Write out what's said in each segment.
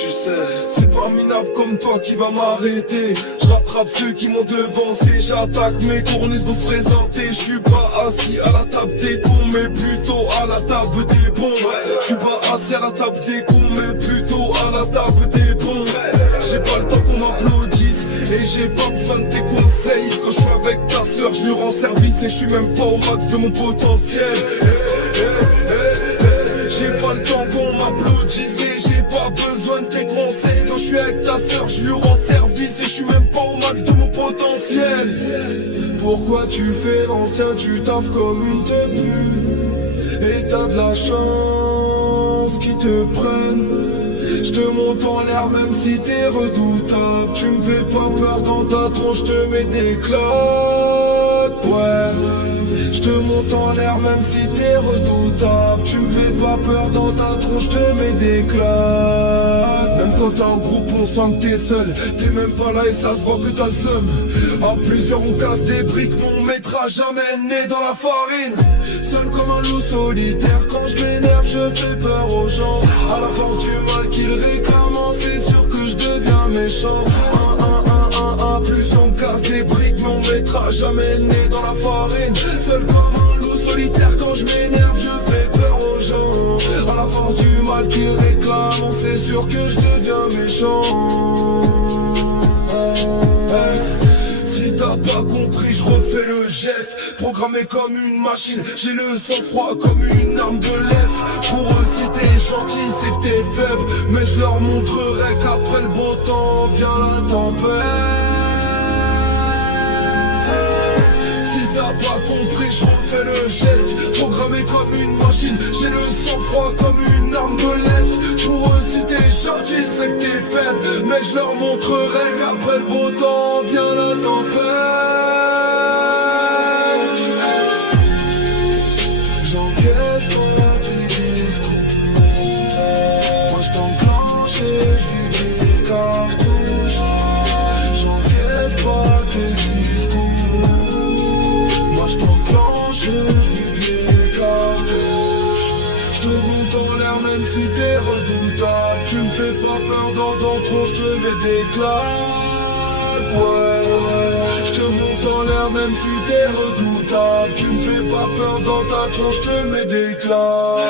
tu sais. C'est pas minable comme toi qui va m'arrêter. Je rattrape ceux qui m'ont devancé. J'attaque mes cornices pour se présenter. Je suis pas assis à la table des cons, mais plutôt à la table des bons. Je suis pas assis à la table des cons, mais plutôt à la table des bons. J'ai pas le temps qu'on m'applaudisse et j'ai pas besoin de tes conseils. Quand je suis avec ta soeur, je lui rends service et je suis même pas au max de mon potentiel. J'ai pas le temps qu'on m'applaudisse et j'ai pas besoin de tes conseils. Quand je suis avec ta soeur, je lui rends service et je suis même pas au max de mon potentiel. Pourquoi tu fais l'ancien, tu taffes comme une tébue et t'as de la chance qu'ils te prennent. Je te monte en l'air même si t'es redoutable. Tu me fais pas peur dans ta tronche, te mets des clottes. Ouais, je te monte en l'air même si t'es redoutable. Tu me fais pas peur dans ta tronche, te mets des clottes. Même quand t'es en groupe on sent que t'es seul. T'es même pas là et ça se voit que t'as le seum. À plusieurs on casse des briques mais on mettra jamais le nez dans la farine. Seul comme un loup solitaire, quand je m'énerve je fais peur aux gens. À la force du mal qu'ils réclament, c'est sûr que je deviens méchant. Plus on casse des briques mais on mettra jamais le nez dans la farine. Seul comme un loup solitaire, quand je m'énerve je fais peur aux gens. À la force du mal qu'ils réclament, c'est sûr que je deviens méchant. Si t'as pas compris, je refais le geste. Programmé comme une machine, j'ai le sang-froid comme une arme de lèvres. Pour eux si t'es gentil, c'est que t'es faible. Mais je leur montrerai qu'après le beau temps vient la tempête. Si t'as pas compris, je refais le geste. Programmé comme une machine, j'ai le sang-froid comme une arme de lèvres. Pour eux si t'es gentil, c'est que t'es faible. Mais je leur montrerai qu'après le beau temps vient la tempête. J'encaisse pas tes discours. Moi j't'enclenche et j'vis des cartouches. J'encaisse pas tes discours. Moi j't'enclenche et j'vis des cartouches. J'te monte en l'air même si t'es redoutable. Tu me fais pas peur dans ton tronche, j'te mets des claques. Ouais, j'te monte en l'air même si t'es redoutable. Tu me fais pas peur dans ta tronche, j'te mets des claques.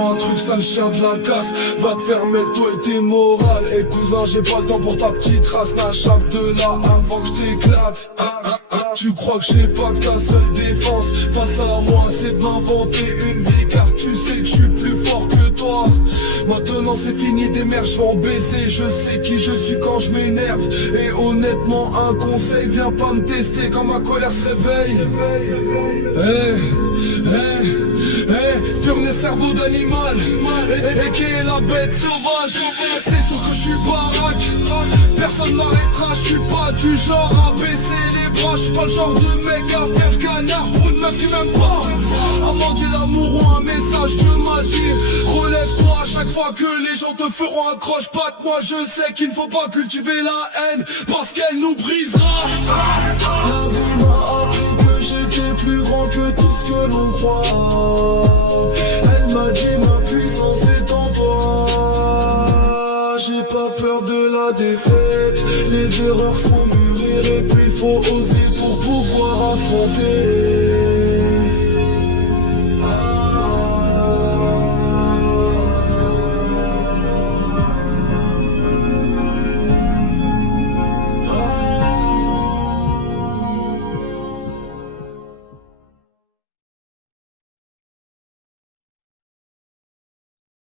Un truc sale chien de la casse. Va te fermer toi et tes morales. Et cousin j'ai pas le temps pour ta petite race. N'achave de là avant que je t'éclate. Tu crois que j'ai pas que ta seule défense face à moi c'est de m'inventer une vie. Car tu sais que je suis plus fort que toi. Maintenant c'est fini des mères, je vais en baiser. Je sais qui je suis quand je m'énerve. Et honnêtement un conseil, viens pas me tester quand ma colère se réveille. Tourne cerveau d'animal. Et qui est la bête sauvage. C'est sûr que je suis baraque. Personne m'arrêtera, je suis pas du genre à baisser les bras. Je suis pas le genre de mec à faire le canard pour une meuf qui m'aime pas. À mendier l'amour ou un message de m'a dit relève-toi à chaque fois que les gens te feront un croche-patte. Moi je sais qu'il ne faut pas cultiver la haine parce qu'elle nous brisera. La vie m'a appris que j'étais plus grand que tout ce que l'on croit. Elle m'a dit ma puissance est en toi. J'ai pas peur de la défaite. Les erreurs font mûrir et puis faut oser pour pouvoir affronter.